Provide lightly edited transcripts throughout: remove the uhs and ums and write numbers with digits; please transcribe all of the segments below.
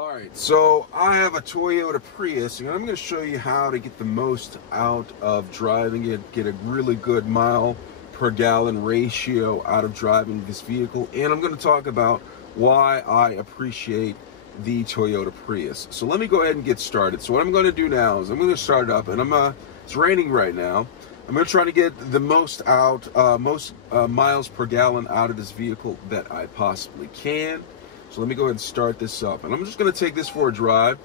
Alright, so I have a Toyota Prius, and I'm going to show you how to get the most out of driving it, get a really good mile per gallon ratio out of driving this vehicle, and I'm going to talk about why I appreciate the Toyota Prius. So let me go ahead and get started. So what I'm going to do now is I'm going to start it up, and it's raining right now. I'm going to try to get the most miles per gallon out of this vehicle that I possibly can. So let me go ahead and start this up. And I'm just going to take this for a drive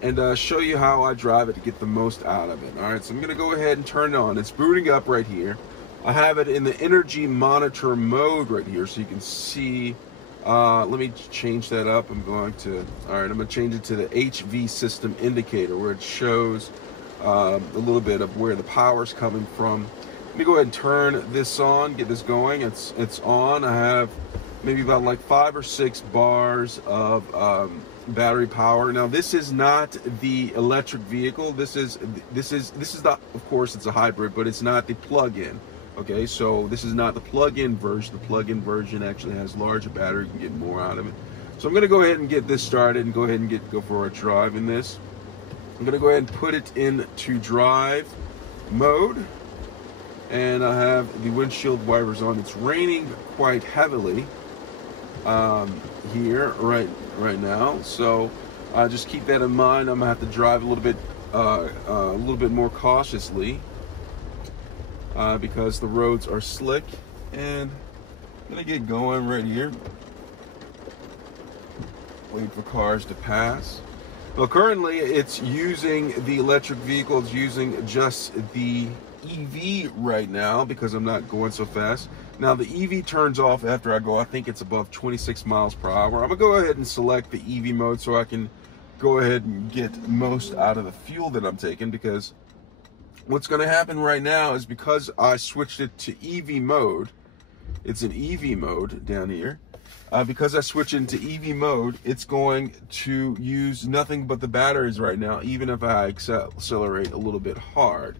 and show you how I drive it to get the most out of it. All right, so I'm going to go ahead and turn it on. It's booting up right here. I have it in the energy monitor mode right here, so you can see. Let me change that up. I'm going to change it to the HV system indicator, where it shows a little bit of where the power's coming from. Let me go ahead and turn this on, get this going. It's on. I have maybe about like 5 or 6 bars of battery power. Now this is not the electric vehicle. This is not, of course it's a hybrid, but it's not the plug-in. Okay, so this is not the plug-in version. The plug-in version actually has larger battery. You can get more out of it. So I'm going to go ahead and get this started and go ahead and go for a drive in this. I'm going to go ahead and put it into drive mode, and I have the windshield wipers on. It's raining quite heavily here right now, so just keep that in mind. I'm gonna have to drive a little bit more cautiously because the roads are slick. And I'm gonna get going right here. Wait for cars to pass. Well, currently it's using the electric vehicle. It's using just the EV right now because I'm not going so fast. Now the EV turns off after I go, I think it's above 26 miles per hour. I'm gonna go ahead and select the EV mode so I can go ahead and get most out of the fuel that I'm taking, because what's gonna happen right now is because I switched it to EV mode, it's an EV mode down here. Because I switch into EV mode, it's going to use nothing but the batteries right now, even if I accelerate a little bit hard.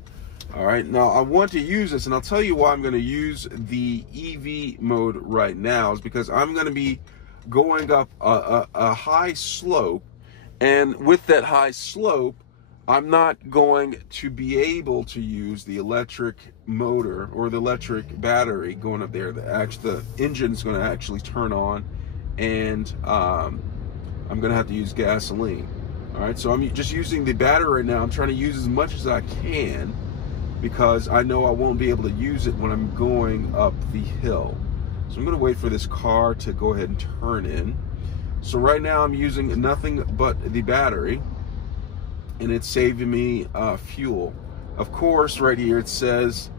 All right, now I want to use this, and I'll tell you why I'm going to use the EV mode right now, is because I'm going to be going up a high slope, and with that high slope, I'm not going to be able to use the electric motor or the electric battery going up there. The engine's going to actually turn on, and I'm going to have to use gasoline. All right, so I'm just using the battery right now. I'm trying to use as much as I can, because I know I won't be able to use it when I'm going up the hill. So I'm going to wait for this car to go ahead and turn in. So right now I'm using nothing but the battery, and it's saving me fuel. Of course, right here it says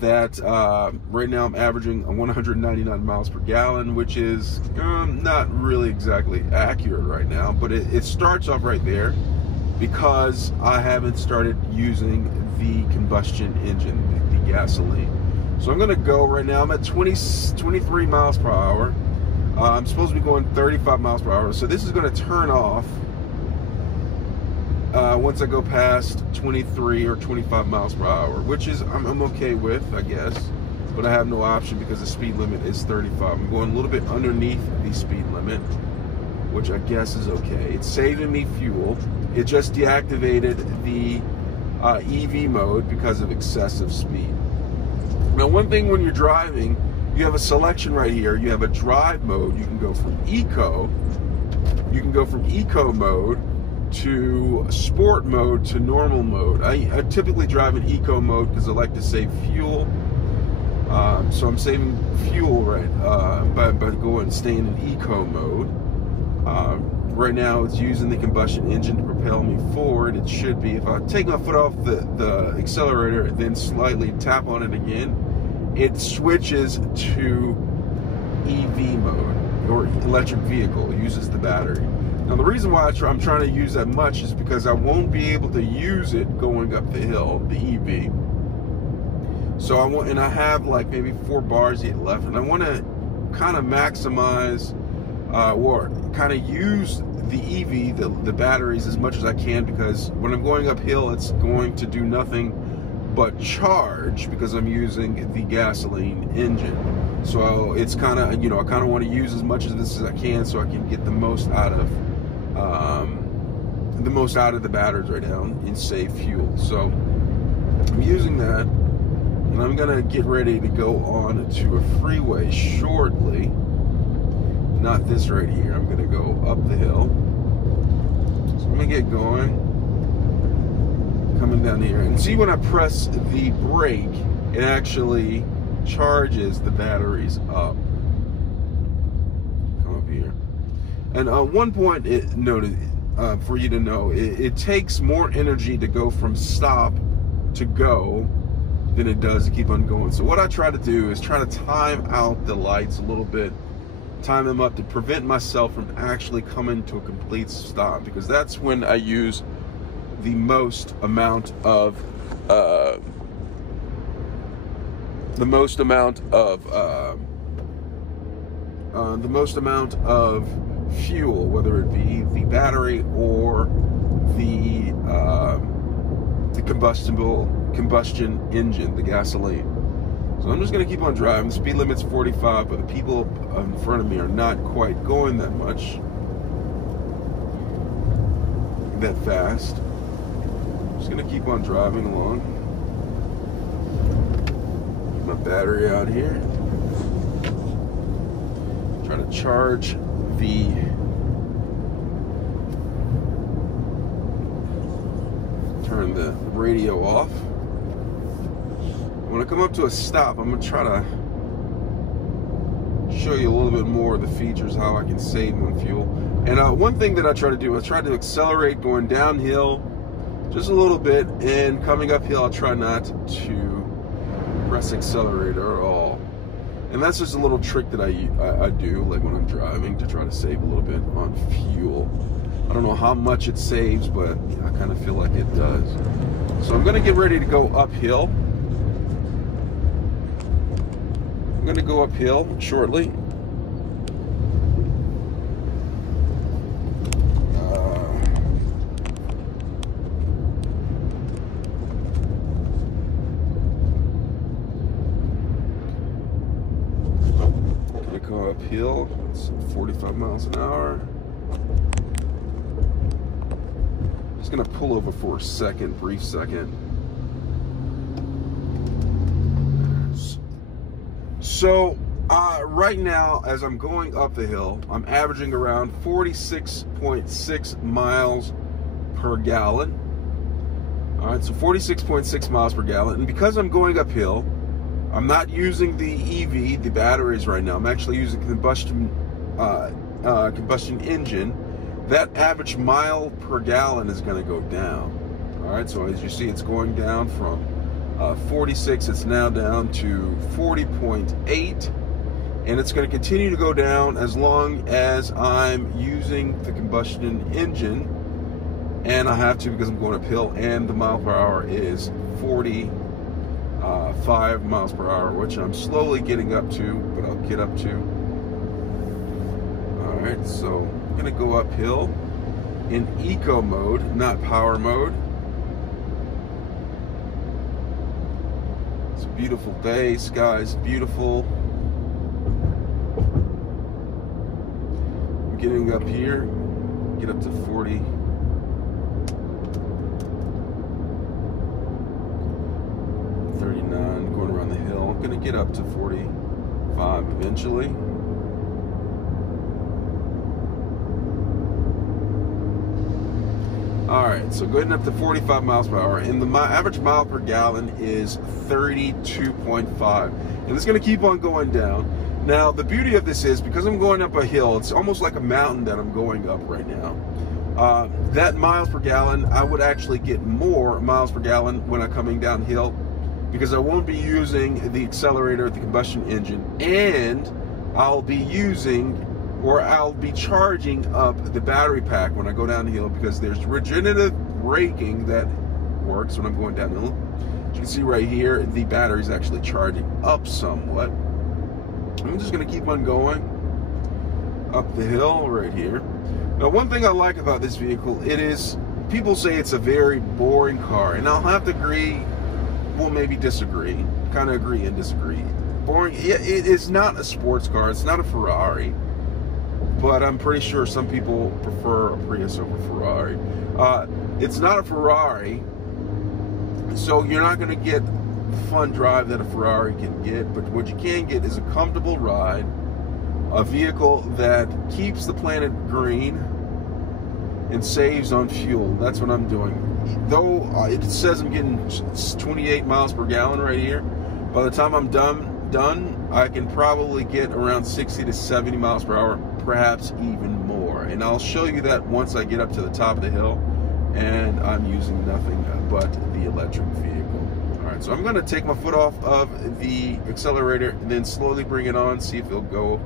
that right now I'm averaging 199 miles per gallon, which is not really exactly accurate right now, but it starts off right there because I haven't started using the combustion engine, the gasoline. So I'm gonna go right now. I'm at 23 miles per hour. I'm supposed to be going 35 miles per hour. So this is gonna turn off once I go past 23 or 25 miles per hour, which is I'm okay with, I guess, but I have no option because the speed limit is 35. I'm going a little bit underneath the speed limit, which I guess is okay. It's saving me fuel. It just deactivated the EV mode because of excessive speed. Now, one thing when you're driving, you have a selection right here. You have a drive mode. You can go from eco. You can go from eco mode to sport mode to normal mode. I typically drive in eco mode because I like to save fuel. So I'm saving fuel by going and staying in eco mode. Right now it's using the combustion engine to propel me forward. It should be. If I take my foot off the accelerator and then slightly tap on it again, it switches to EV mode, or electric vehicle. It uses the battery. Now the reason why I'm trying to use that much is because I won't be able to use it going up the hill, the EV. So I have like maybe 4 bars yet left, and I want to kind of maximize or kind of use the EV, the batteries, as much as I can, because when I'm going uphill, it's going to do nothing but charge because I'm using the gasoline engine. So it's kind of, I kind of want to use as much of this as I can so I can get the most out of the most out of the batteries right now and save fuel. So I'm using that, and I'm gonna get ready to go on to a freeway shortly. Not this right here. I'm gonna go up the hill. So I'm gonna get going, coming down here, and see when I press the brake, it actually charges the batteries up. Come up here, and one point noted for you to know, it takes more energy to go from stop to go than it does to keep on going. So what I try to do is try to time out the lights a little bit, time them up to prevent myself from actually coming to a complete stop, because that's when I use the most amount of fuel, whether it be the battery or the combustion engine, the gasoline. So I'm just gonna keep on driving. The speed limit's 45, but the people in front of me are not quite going that fast. I'm just gonna keep on driving along. Get my battery out here. Try to charge turn the radio off. When I come up to a stop, I'm gonna try to show you a little bit more of the features, how I can save on fuel. And one thing that I try to do, I try to accelerate going downhill just a little bit, and coming uphill, I try not to press accelerator at all. And that's just a little trick that I do, like when I'm driving, to try to save a little bit on fuel. I don't know how much it saves, but I kind of feel like it does. So I'm gonna get ready to go uphill. I'm gonna go uphill shortly. Go uphill. It's 45 miles an hour. Just gonna pull over for a second, brief second. So right now, as I'm going up the hill, I'm averaging around 46.6 miles per gallon. All right, so 46.6 miles per gallon, and because I'm going uphill, I'm not using the EV, the batteries right now. I'm actually using combustion engine. That average mile per gallon is going to go down. All right, so as you see, it's going down from 46. It's now down to 40.8, and it's going to continue to go down as long as I'm using the combustion engine, and I have to because I'm going uphill, and the mile per hour is 45 miles per hour, which I'm slowly getting up to, but I'll get up to. All right, so I'm gonna go uphill in eco mode, not power mode. It's a beautiful day, sky's beautiful. I'm getting up here, get up to 40. 39, going around the hill. I'm gonna get up to 45 eventually. All right, so going up to 45 miles per hour, and the average mile per gallon is 32.5, and it's gonna keep on going down. Now, the beauty of this is, because I'm going up a hill, it's almost like a mountain that I'm going up right now. That miles per gallon, I would actually get more miles per gallon when I'm coming downhill, because I won't be using the accelerator, the combustion engine, and I'll be charging up the battery pack when I go downhill, because there's regenerative braking that works when I'm going downhill. As you can see right here, the battery's actually charging up somewhat. I'm just gonna keep on going up the hill right here. Now, one thing I like about this vehicle, people say it's a very boring car, and I'll have to agree, well, maybe disagree, kind of agree and disagree. Boring, it is not a sports car, it's not a Ferrari, but I'm pretty sure some people prefer a Prius over Ferrari. It's not a Ferrari, so you're not going to get the fun drive that a Ferrari can get, but what you can get is a comfortable ride, a vehicle that keeps the planet green and saves on fuel. That's what I'm doing. Though it says I'm getting 28 miles per gallon right here, by the time I'm done, I can probably get around 60 to 70 miles per hour, perhaps even more. And I'll show you that once I get up to the top of the hill and I'm using nothing but the electric vehicle. All right, so I'm going to take my foot off of the accelerator and then slowly bring it on, see if it'll go.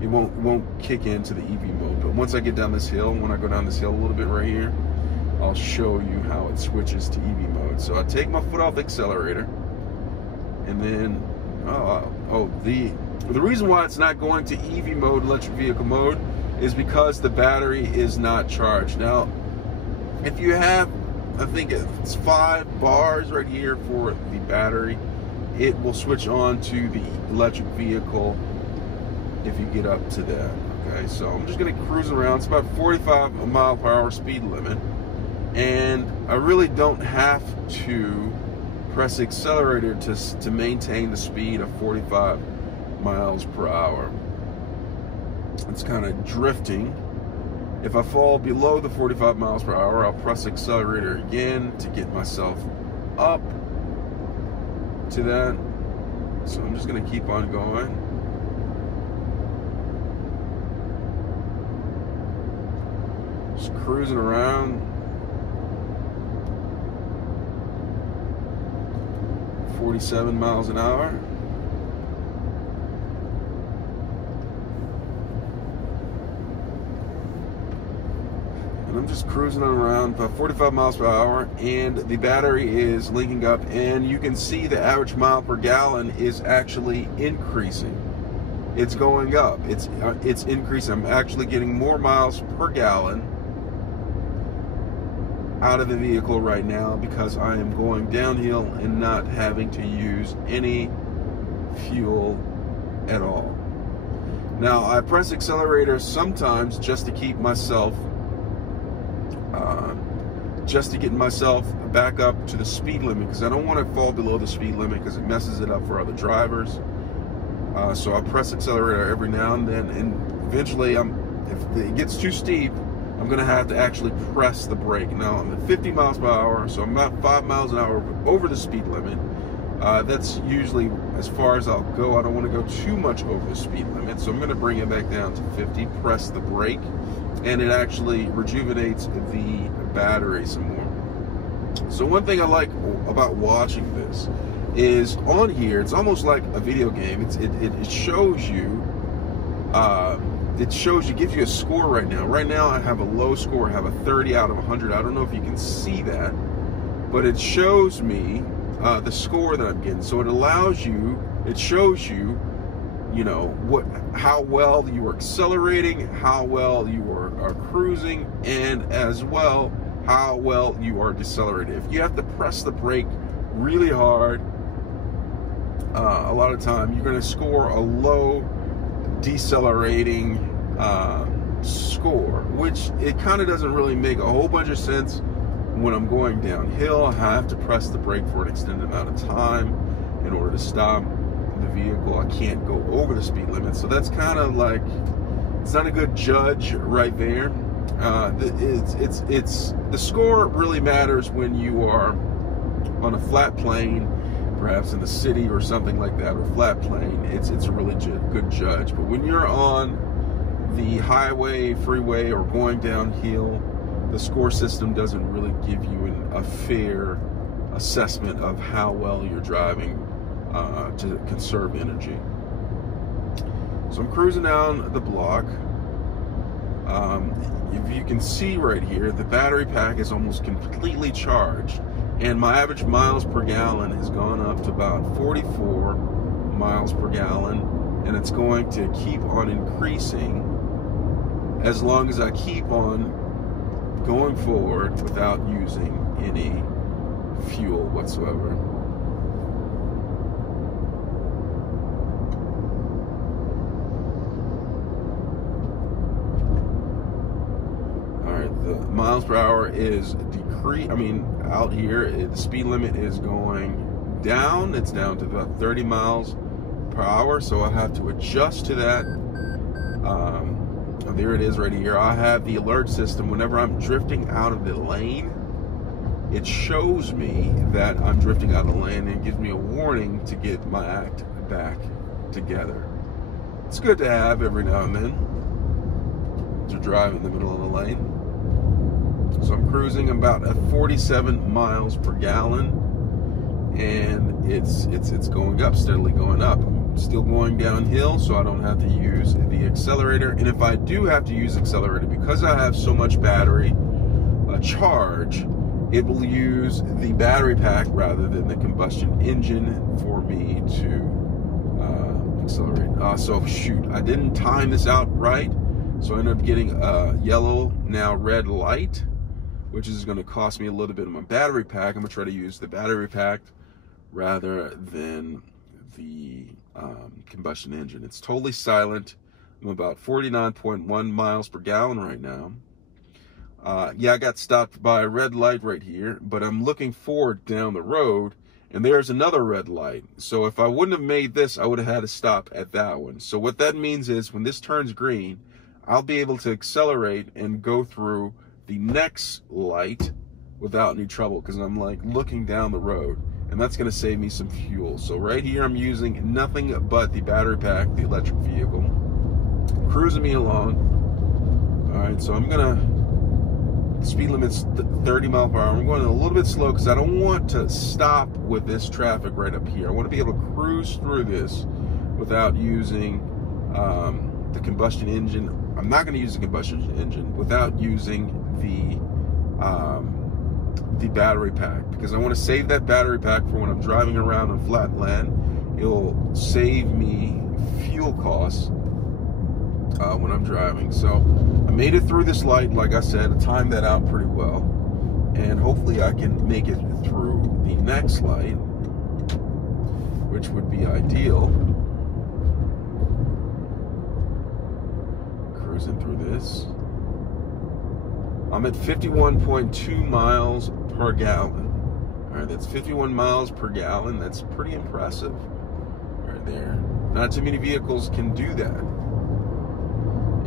It won't kick into the EV mode. But once I get down this hill, when I go down this hill a little bit right here, I'll show you how it switches to EV mode. So I take my foot off the accelerator, and then the reason why it's not going to EV mode, electric vehicle mode, is because the battery is not charged. Now, if you have, I think it's 5 bars right here for the battery, it will switch on to the electric vehicle if you get up to that. Okay, so I'm just going to cruise around. It's about 45 mile per hour speed limit, and I really don't have to press the accelerator to maintain the speed of 45 miles per hour. It's kind of drifting. If I fall below the 45 miles per hour, I'll press the accelerator again to get myself up to that. So I'm just going to keep on going. Just cruising around. 47 miles an hour. And I'm just cruising on around about 45 miles per hour, and the battery is linking up, and you can see the average mile per gallon is actually increasing. It's going up. It's increasing. I'm actually getting more miles per gallon out of the vehicle right now because I am going downhill and not having to use any fuel at all. Now, I press accelerator sometimes just to keep myself get myself back up to the speed limit, because I don't want to fall below the speed limit because it messes it up for other drivers. So I press accelerator every now and then, and eventually if it gets too steep, I'm going to have to actually press the brake. Now I'm at 50 miles per hour, so I'm about 5 miles an hour over the speed limit. That's usually as far as I'll go. I don't want to go too much over the speed limit, so I'm going to bring it back down to 50, press the brake, and it actually rejuvenates the battery some more. So one thing I like about watching this is on here, it's almost like a video game. It shows you, gives you a score right now. Right now I have a low score, I have a 30 out of 100. I don't know if you can see that, but it shows me the score that I'm getting. So it shows you, you know, how well you are accelerating, how well you are cruising, and as well how well you are decelerating. If you have to press the brake really hard, a lot of time you're going to score a low decelerating score, which it kind of doesn't really make a whole bunch of sense. When I'm going downhill, I have to press the brake for an extended amount of time in order to stop the vehicle. I can't go over the speed limit, so that's kind of like, it's not a good judge right there. The score really matters when you are on a flat plane, perhaps in the city or something like that, or flat plane. It's a really good judge. But when you're on the highway, freeway, or going downhill, the score system doesn't really give you a fair assessment of how well you're driving to conserve energy. So I'm cruising down the block. If you can see right here, the battery pack is almost completely charged, and my average miles per gallon has gone up to about 44 miles per gallon, and it's going to keep on increasing as long as I keep on going forward without using any fuel whatsoever. miles per hour is decreased. I mean, out here, the speed limit is going down. It's down to about 30 miles per hour, so I have to adjust to that. There it is right here. I have the alert system. Whenever I'm drifting out of the lane, it shows me that I'm drifting out of the lane and gives me a warning to get my act back together. It's good to have every now and then to drive in the middle of the lane. So I'm cruising about at 47 miles per gallon, and it's going up, steadily going up. I'm still going downhill, so I don't have to use the accelerator. And if I do have to use accelerator, because I have so much battery charge, it will use the battery pack rather than the combustion engine for me to accelerate. So shoot, I didn't time this out right, so I ended up getting a yellow, now red light, which is going to cost me a little bit of my battery pack. I'm going to try to use the battery pack rather than the combustion engine. It's totally silent. I'm about 49.1 miles per gallon right now. Yeah, I got stopped by a red light right here, but I'm looking forward down the road, and there's another red light. So if I wouldn't have made this, I would have had to stop at that one. So what that means is when this turns green, I'll be able to accelerate and go through the next light without any trouble, because I'm like looking down the road, and that's going to save me some fuel. So right here I'm using nothing but the battery pack, the electric vehicle, cruising me along. All right, so I'm gonna, speed limit's 30 miles per hour. I'm going a little bit slow because I don't want to stop with this traffic right up here. I want to be able to cruise through this without using the combustion engine. I'm not going to use the combustion engine without using the battery pack, because I want to save that battery pack for when I'm driving around on flat land. It'll save me fuel costs when I'm driving. So I made it through this light. Like I said, I timed that out pretty well, and hopefully I can make it through the next light, which would be ideal. Cruising through this. I'm at 51.2 miles per gallon. All right, that's 51 miles per gallon. That's pretty impressive right there. Not too many vehicles can do that.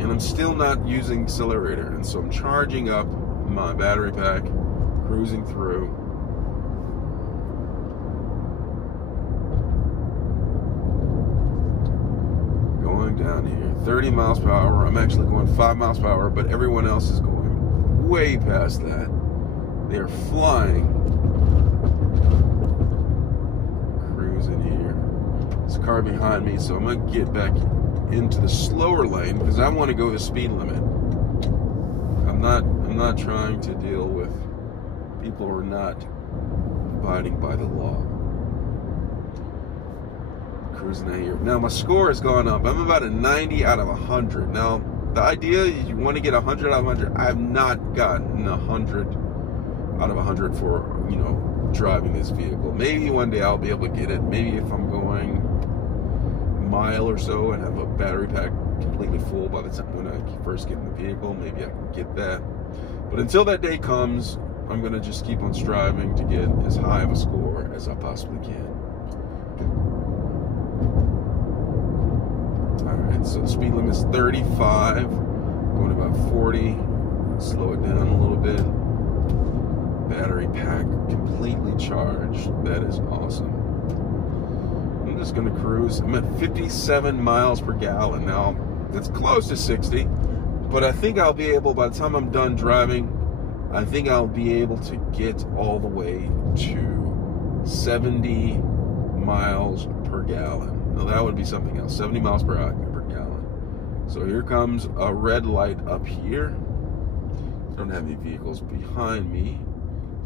And I'm still not using accelerator, and so I'm charging up my battery pack, cruising through. Going down here, 30 miles per hour. I'm actually going 5 miles per hour, but everyone else is going way past that. They're flying. Cruising here. There's a car behind me, so I'm gonna get back into the slower lane because I want to go the speed limit. I'm not trying to deal with people who are not abiding by the law. Cruising out here. Now my score has gone up. I'm about a 90 out of 100. Now the idea is you want to get 100 out of 100. I've not gotten 100 out of 100 for, you know, driving this vehicle. Maybe one day I'll be able to get it. Maybe if I'm going a mile or so and have a battery pack completely full by the time when I first get in the vehicle, maybe I can get that. But until that day comes, I'm going to just keep on striving to get as high of a score as I possibly can. Alright, so the speed limit is 35, going about 40, slow it down a little bit. Battery pack completely charged. That is awesome. I'm just going to cruise. I'm at 57 miles per gallon. Now, that's close to 60, but I think I'll be able, by the time I'm done driving, I think I'll be able to get all the way to 70 miles per gallon. Now that would be something else. 70 miles per gallon. So here comes a red light up here. I don't have any vehicles behind me.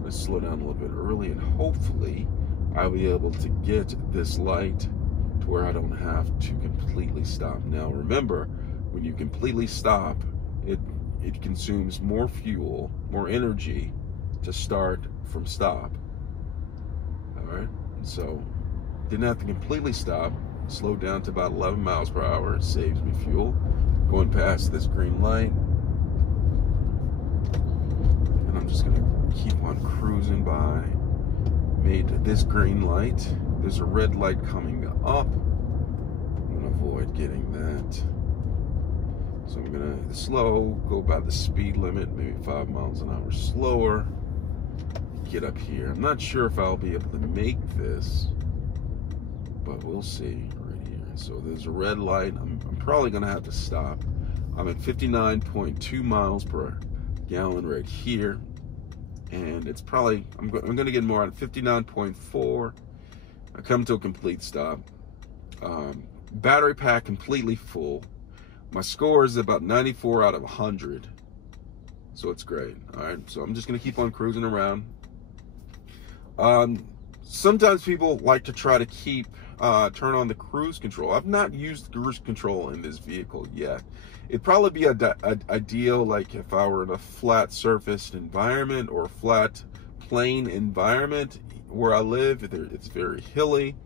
Let's slow down a little bit early, and hopefully I'll be able to get this light to where I don't have to completely stop. Now remember, when you completely stop, it consumes more fuel, more energy to start from stop. All right, so didn't have to completely stop. Slowed down to about 11 miles per hour. It saves me fuel. Going past this green light. I'm just gonna keep on cruising by. Made this green light. There's a red light coming up. I'm gonna avoid getting that. So I'm gonna go by the speed limit, maybe 5 miles an hour slower. Get up here. I'm not sure if I'll be able to make this, but we'll see right here. So there's a red light. I'm probably gonna have to stop. I'm at 59.2 miles per gallon right here, and it's probably I'm gonna get more at 59.4. I come to a complete stop. Battery pack completely full. My score is about 94 out of 100, so it's great. All right, so I'm just gonna keep on cruising around. Sometimes people like to try to turn on the cruise control. I've not used cruise control in this vehicle yet. It'd probably be ideal like if I were in a flat surfaced environment or a flat plain environment where I live. It's very hilly,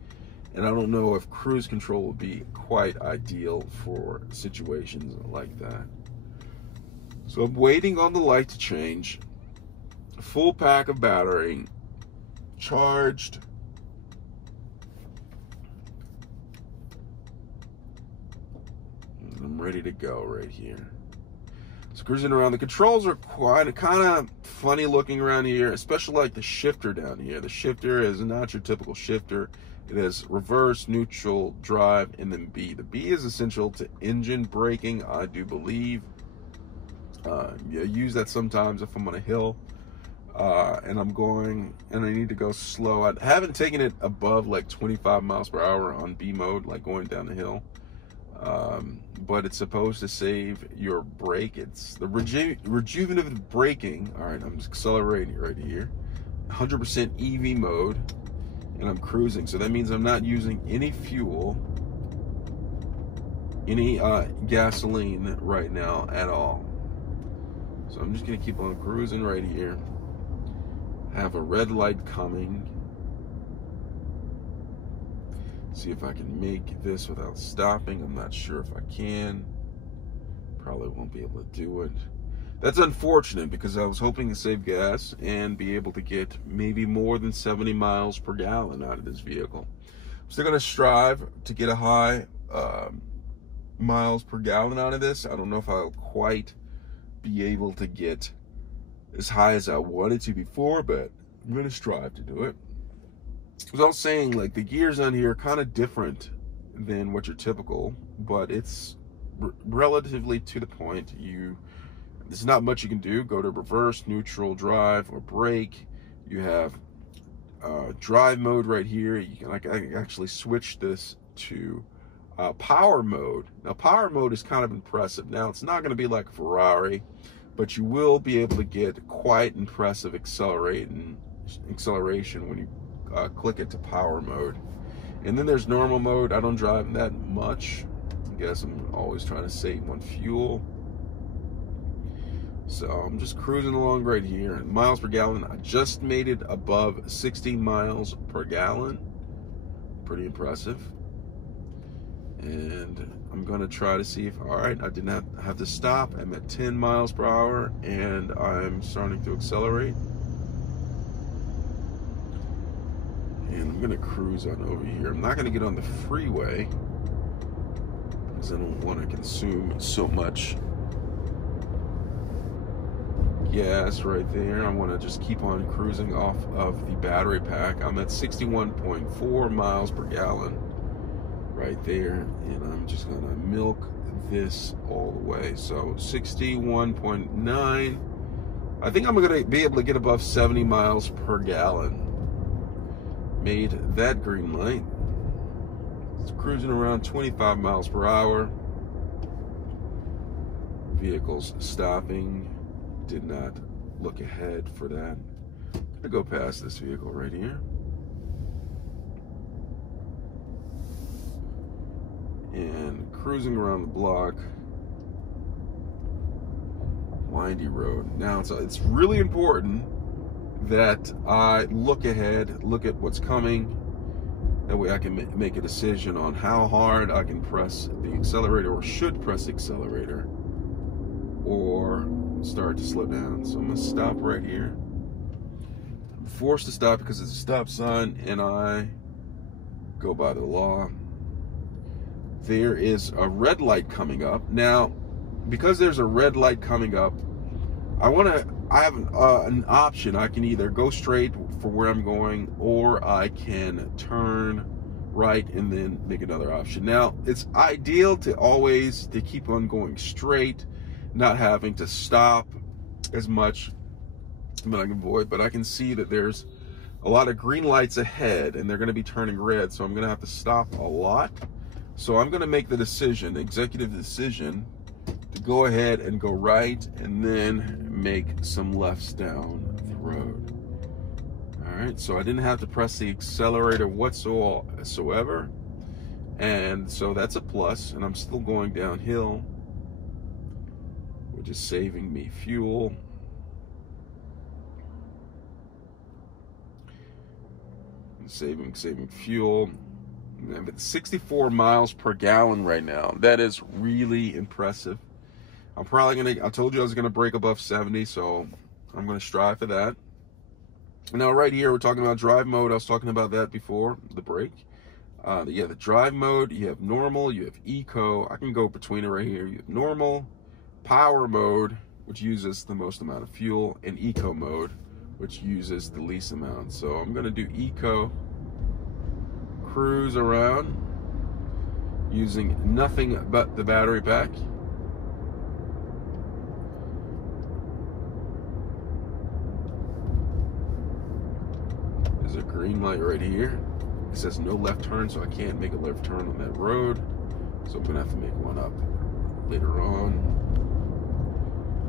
and I don't know if cruise control would be quite ideal for situations like that. So I'm waiting on the light to change. Full pack of battery, charged. I'm ready to go right here. So cruising around. The controls are kind of funny looking around here, especially like the shifter down here. The shifter is not your typical shifter. It has reverse, neutral, drive, and then B. The B is essential to engine braking, I do believe. I use that sometimes if I'm on a hill and I'm going and I need to go slow. I haven't taken it above like 25 miles per hour on B mode, like going down the hill. But it's supposed to save your brake. It's the rejuvenative braking. All right, I'm just accelerating right here. 100% EV mode, and I'm cruising. So that means I'm not using any fuel, any gasoline right now at all. So I'm just gonna keep on cruising right here. Have a red light coming. See if I can make this without stopping. I'm not sure if I can. Probably won't be able to do it. That's unfortunate because I was hoping to save gas and be able to get maybe more than 70 miles per gallon out of this vehicle. I'm still gonna strive to get a high miles per gallon out of this. I don't know if I'll quite be able to get as high as I wanted to before, but I'm gonna strive to do it. As I was saying, like the gears on here are kind of different than what you're typical, but it's relatively to the point. There's not much you can do. Go to reverse, neutral, drive, or brake. You have drive mode right here. You can I can actually switch this to power mode. Now power mode is kind of impressive. Now it's not going to be like a Ferrari, but you will be able to get quite impressive acceleration when you click it to power mode. And then there's normal mode. I don't drive that much. I guess I'm always trying to save on fuel. So I'm just cruising along right here. Miles per gallon, I just made it above 60 miles per gallon. Pretty impressive. And I'm gonna try to see if, all right, I did not have to stop. I'm at 10 miles per hour and I'm starting to accelerate. And I'm gonna cruise on over here. I'm not gonna get on the freeway because I don't want to consume so much gas right there. I want to just keep on cruising off of the battery pack. I'm at 61.4 miles per gallon right there, and I'm just gonna milk this all the way. So 61.9. I think I'm gonna be able to get above 70 miles per gallon. Made that green light. It's cruising around 25 miles per hour. Vehicles stopping. Did not look ahead for that. I'm gonna go past this vehicle right here. And cruising around the block. Windy road. Now it's really important that I look ahead, look at what's coming. That way I can make a decision on how hard I can press the accelerator or should press the accelerator, or start to slow down. So I'm gonna stop right here. I'm forced to stop because it's a stop sign and I go by the law. There is a red light coming up. Now, because there's a red light coming up, I have an option. I can either go straight for where I'm going, or I can turn right and then make another option. Now, it's ideal to keep on going straight, not having to stop as much that I can avoid, but I can see that there's a lot of green lights ahead and they're going to be turning red, so I'm going to have to stop a lot. So I'm going to make the decision, executive decision, to go ahead and go right and then make some lefts down the road. All right, so I didn't have to press the accelerator whatsoever, and so that's a plus, and I'm still going downhill, which is saving me fuel. Saving fuel. I'm at 64 miles per gallon right now. That is really impressive. I'm probably I told you I was gonna break above 70, so I'm gonna strive for that. Now right here, we're talking about drive mode. I was talking about that before the break. Yeah, the drive mode, you have normal, you have eco. I can go between it right here. You have normal, power mode, which uses the most amount of fuel, and eco mode, which uses the least amount. So I'm gonna do eco, cruise around using nothing but the battery pack. There's a green light right here. It says no left turn, so I can't make a left turn on that road. So I'm gonna have to make one up later on.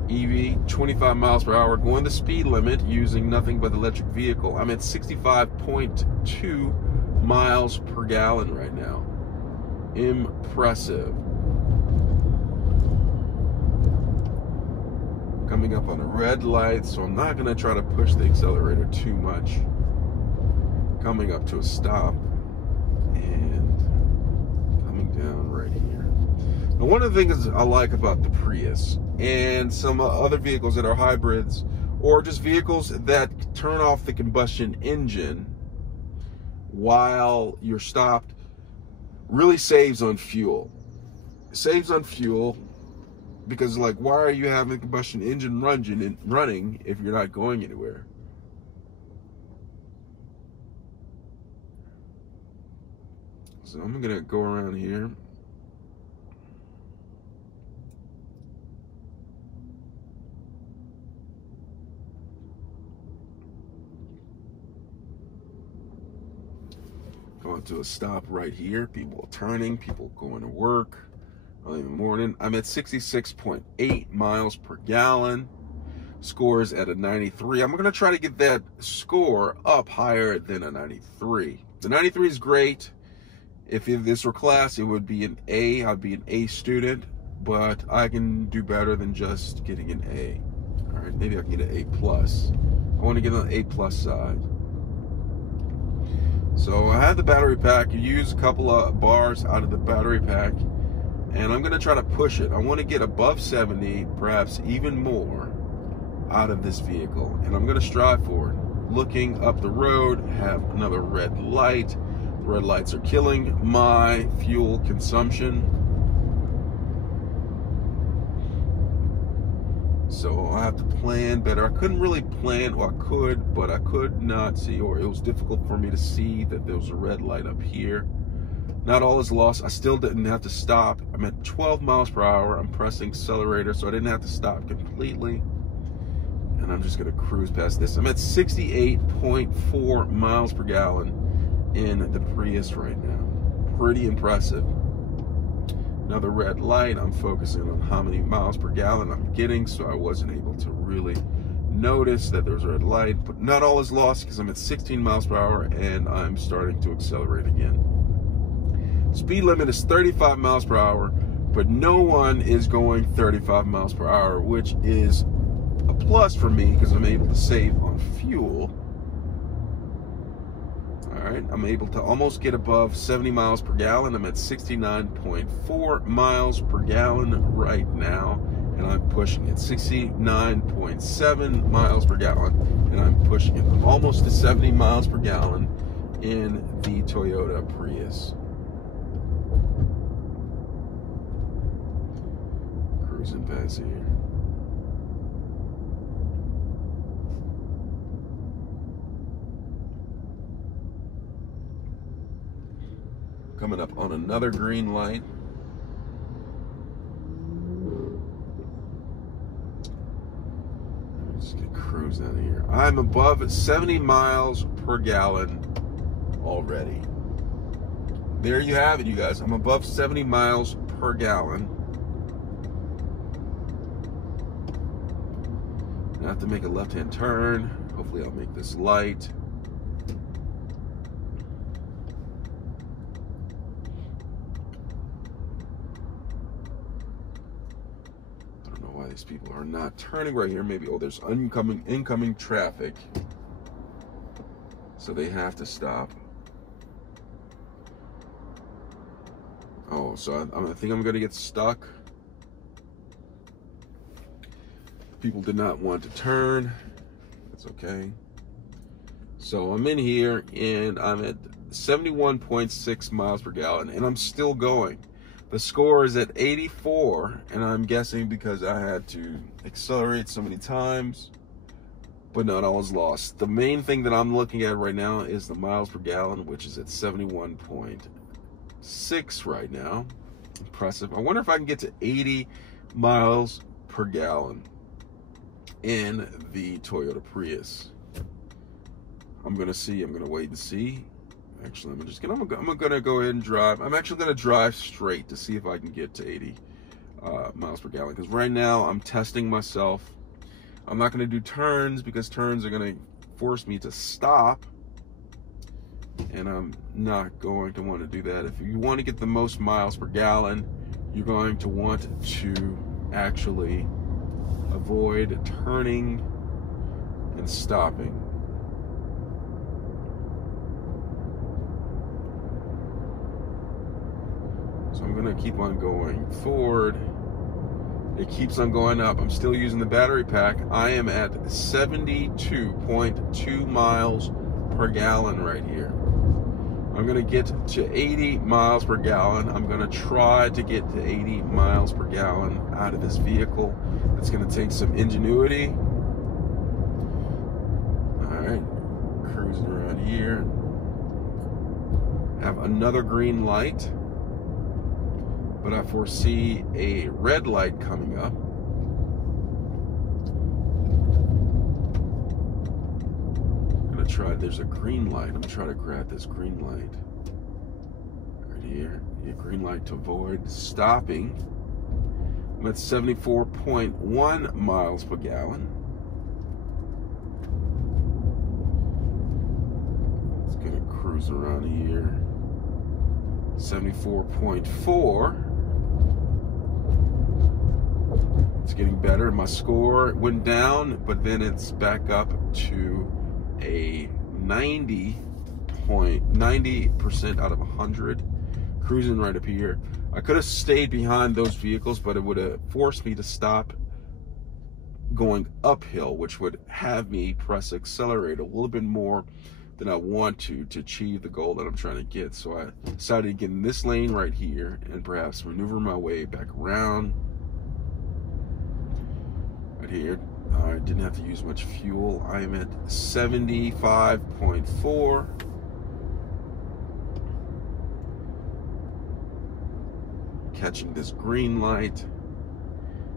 EV, 25 miles per hour, going the speed limit using nothing but the electric vehicle. I'm at 65.2 miles per gallon right now. Impressive. Coming up on a red light, so I'm not gonna try to push the accelerator too much. Coming up to a stop and coming down right here. Now, one of the things I like about the Prius and some other vehicles that are hybrids, or just vehicles that turn off the combustion engine while you're stopped, really saves on fuel. It saves on fuel because, like, why are you having the combustion engine running if you're not going anywhere? So I'm gonna go around here. Going to a stop right here. People turning, people going to work early in the morning. I'm at 66.8 miles per gallon. Scores at a 93. I'm going to try to get that score up higher than a 93. The 93 is great. If this were class, it would be an A. I'd be an A student, but I can do better than just getting an A. All right, maybe I can get an A plus. I want to get on the A plus side. So I have the battery pack. You use a couple of bars out of the battery pack, and I'm going to try to push it. I want to get above 70, perhaps even more, out of this vehicle, and I'm going to strive for it. Looking up the road, have another red light. The red lights are killing my fuel consumption. So I have to plan better. I couldn't really plan, or I could, but I could not see, or it was difficult for me to see that there was a red light up here. Not all is lost. I still didn't have to stop. I'm at 12 miles per hour. I'm pressing accelerator, so I didn't have to stop completely. And I'm just gonna cruise past this. I'm at 68.4 miles per gallon in the Prius right now. Pretty impressive. Another red light. I'm focusing on how many miles per gallon I'm getting, so I wasn't able to really notice that there was a red light. But not all is lost because I'm at 16 miles per hour and I'm starting to accelerate again. Speed limit is 35 miles per hour, but no one is going 35 miles per hour, which is a plus for me because I'm able to save on fuel. All right, I'm able to almost get above 70 miles per gallon. I'm at 69.4 miles per gallon right now, and I'm pushing it. 69.7 miles per gallon, and I'm pushing it. I'm almost to 70 miles per gallon in the Toyota Prius. Cruising past here. Coming up on another green light. Just get cruise out of here. I'm above 70 miles per gallon already. There you have it, you guys. I'm above 70 miles per gallon. I have to make a left-hand turn. Hopefully I'll make this light. I don't know why these people are not turning right here. Maybe, oh, there's incoming traffic, so they have to stop. Oh, so I think I'm gonna get stuck. People did not want to turn. That's okay. So I'm in here and I'm at 71.6 miles per gallon and I'm still going. The score is at 84, and I'm guessing because I had to accelerate so many times, but not all is lost. The main thing that I'm looking at right now is the miles per gallon, which is at 71.6 right now. Impressive. I wonder if I can get to 80 miles per gallon in the Toyota Prius. I'm gonna see. I'm gonna wait and see. Actually, I'm gonna go ahead and drive. I'm actually gonna drive straight to see if I can get to 80 miles per gallon. Because right now I'm testing myself. I'm not gonna do turns because turns are gonna force me to stop, and I'm not going to want to do that. If you want to get the most miles per gallon, you're going to want to actually avoid turning and stopping. So I'm gonna keep on going forward. It keeps on going up. I'm still using the battery pack. I am at 72.2 miles per gallon right here. I'm gonna get to 80 miles per gallon. I'm gonna try to get to 80 miles per gallon out of this vehicle. It's gonna take some ingenuity. All right, cruising around here. Have another green light, but I foresee a red light coming up. I'm gonna try, there's a green light. I'm gonna try to grab this green light right here. Yeah, green light to avoid stopping. I'm at 74.1 miles per gallon. Let's get a cruise around here. 74.4. It's getting better. My score went down, but then it's back up to a 90% out of 100. Cruising right up here. I could have stayed behind those vehicles, but it would have forced me to stop going uphill, which would have me press accelerate a little bit more than I want to achieve the goal that I'm trying to get. So I decided to get in this lane right here and perhaps maneuver my way back around. Right here, I didn't have to use much fuel. I am at 75.4. Catching this green light.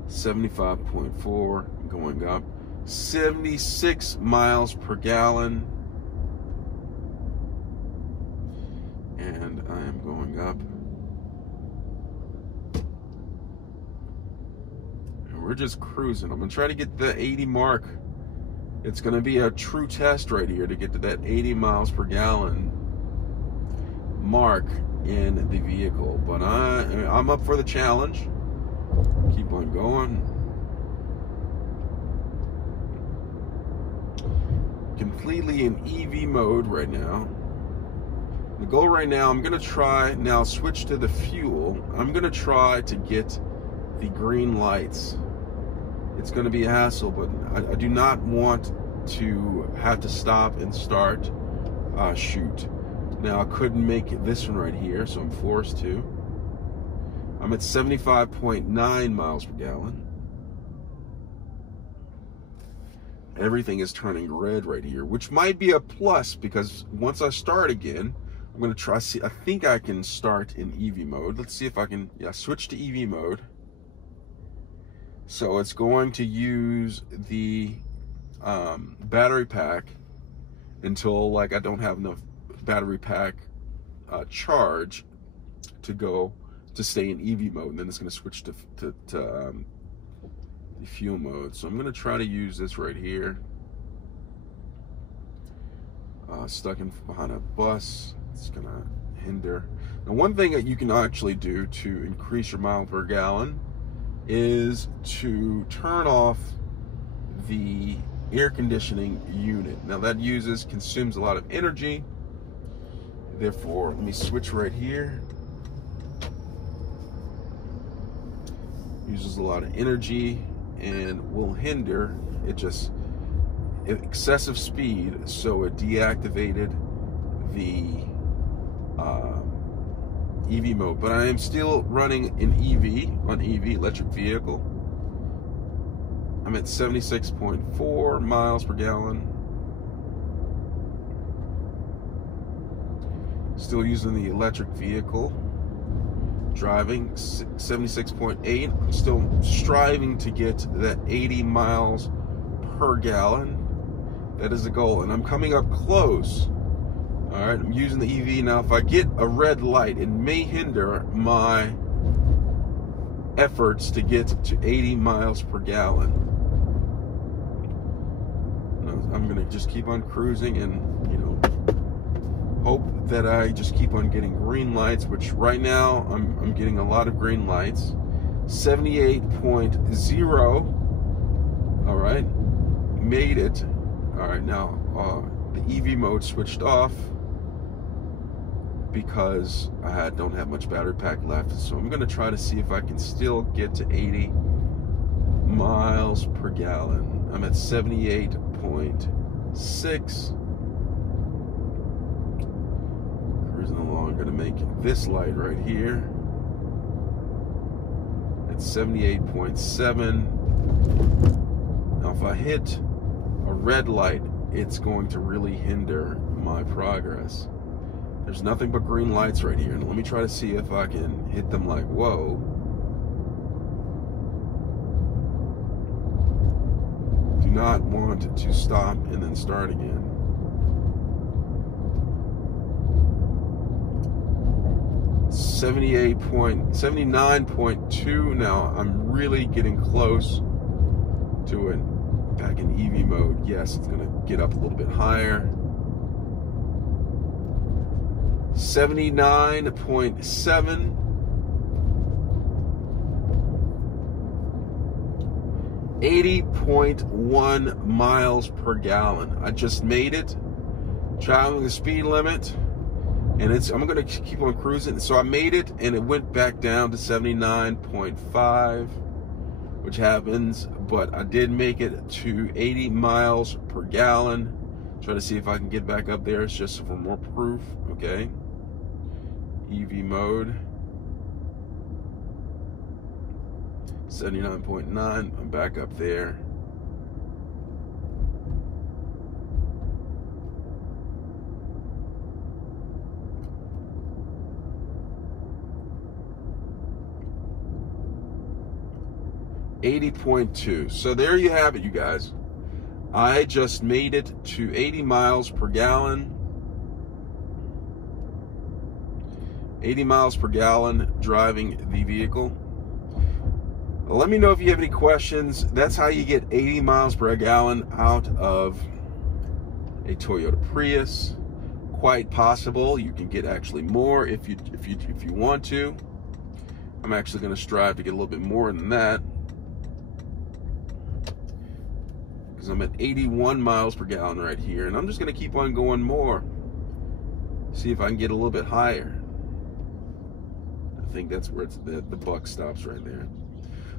75.4, going up. 76 miles per gallon. And I am going up. And we're just cruising. I'm gonna try to get the 80 mark. It's gonna be a true test right here to get to that 80 miles per gallon mark in the vehicle. But I'm up for the challenge. Keep on going. Completely in EV mode right now. The goal right now, I'm gonna try now switch to the fuel. I'm gonna try to get the green lights it's going to be a hassle, but I do not want to have to stop and start shoot. Now I couldn't make this one right here, so I'm forced to. I'm at 75.9 miles per gallon. Everything is turning red right here, which might be a plus, because once I start again, I'm going to try, see, I think I can start in EV mode. Let's see if I can, yeah, switch to EV mode. So it's going to use the battery pack until, like, I don't have enough battery pack charge to stay in EV mode, and then it's going to switch to the fuel mode. So I'm going to try to use this right here. Stuck in behind a bus, it's going to hinder. Now, one thing that you can actually do to increase your mile per gallon is to turn off the air conditioning unit. Now that consumes a lot of energy. Therefore, let me switch right here. Uses a lot of energy and will hinder it, just excessive speed, so it deactivated the EV mode. But I am still running in EV, on EV, electric vehicle. I'm at 76.4 miles per gallon. Still using the electric vehicle. Driving 76.8. I'm still striving to get that 80 miles per gallon. That is the goal, and I'm coming up close. All right, I'm using the EV now. If I get a red light, it may hinder my efforts to get to 80 miles per gallon. I'm gonna just keep on cruising and, you know, hope that I just keep on getting green lights, which right now I'm getting a lot of green lights. 78.0. All right, made it. All right, now the EV mode switched off because I don't have much battery pack left. So I'm gonna try to see if I can still get to 80 miles per gallon. I'm at 78.6. Cruising along. I'm gonna make this light right here at 78.7. Now if I hit a red light, it's going to really hinder my progress. There's nothing but green lights right here, and let me try to see if I can hit them like, whoa. Do not want to stop and then start again. 79.2. Now I'm really getting close to it. Back in EV mode, yes, it's gonna get up a little bit higher. 79.7. 80.1 miles per gallon. I just made it, traveling the speed limit, and I'm gonna keep on cruising. So I made it, and it went back down to 79.5, which happens, but I did make it to 80 miles per gallon. Try to see if I can get back up there. It's just for more proof, okay? EV mode. 79.9, I'm back up there. $80.2. So there you have it, you guys. I just made it to 80 miles per gallon. 80 miles per gallon driving the vehicle. Let me know if you have any questions. That's how you get 80 miles per gallon out of a Toyota Prius. Quite possible you can get actually more if you want to. I'm actually going to strive to get a little bit more than that, because I'm at 81 miles per gallon right here, and I'm just going to keep on going more. See if I can get a little bit higher. I think that's where the buck stops right there.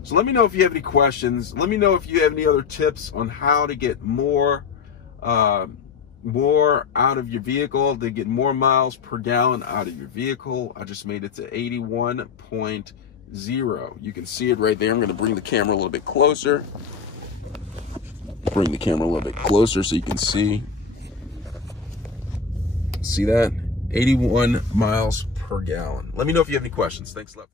So let me know if you have any questions. Let me know if you have any other tips on how to get more out of your vehicle, to get more miles per gallon out of your vehicle. I just made it to 81.0. You can see it right there. I'm going to bring the camera a little bit closer. Bring the camera a little bit closer so you can see. See that? 81 miles per gallon. Let me know if you have any questions. Thanks a lot.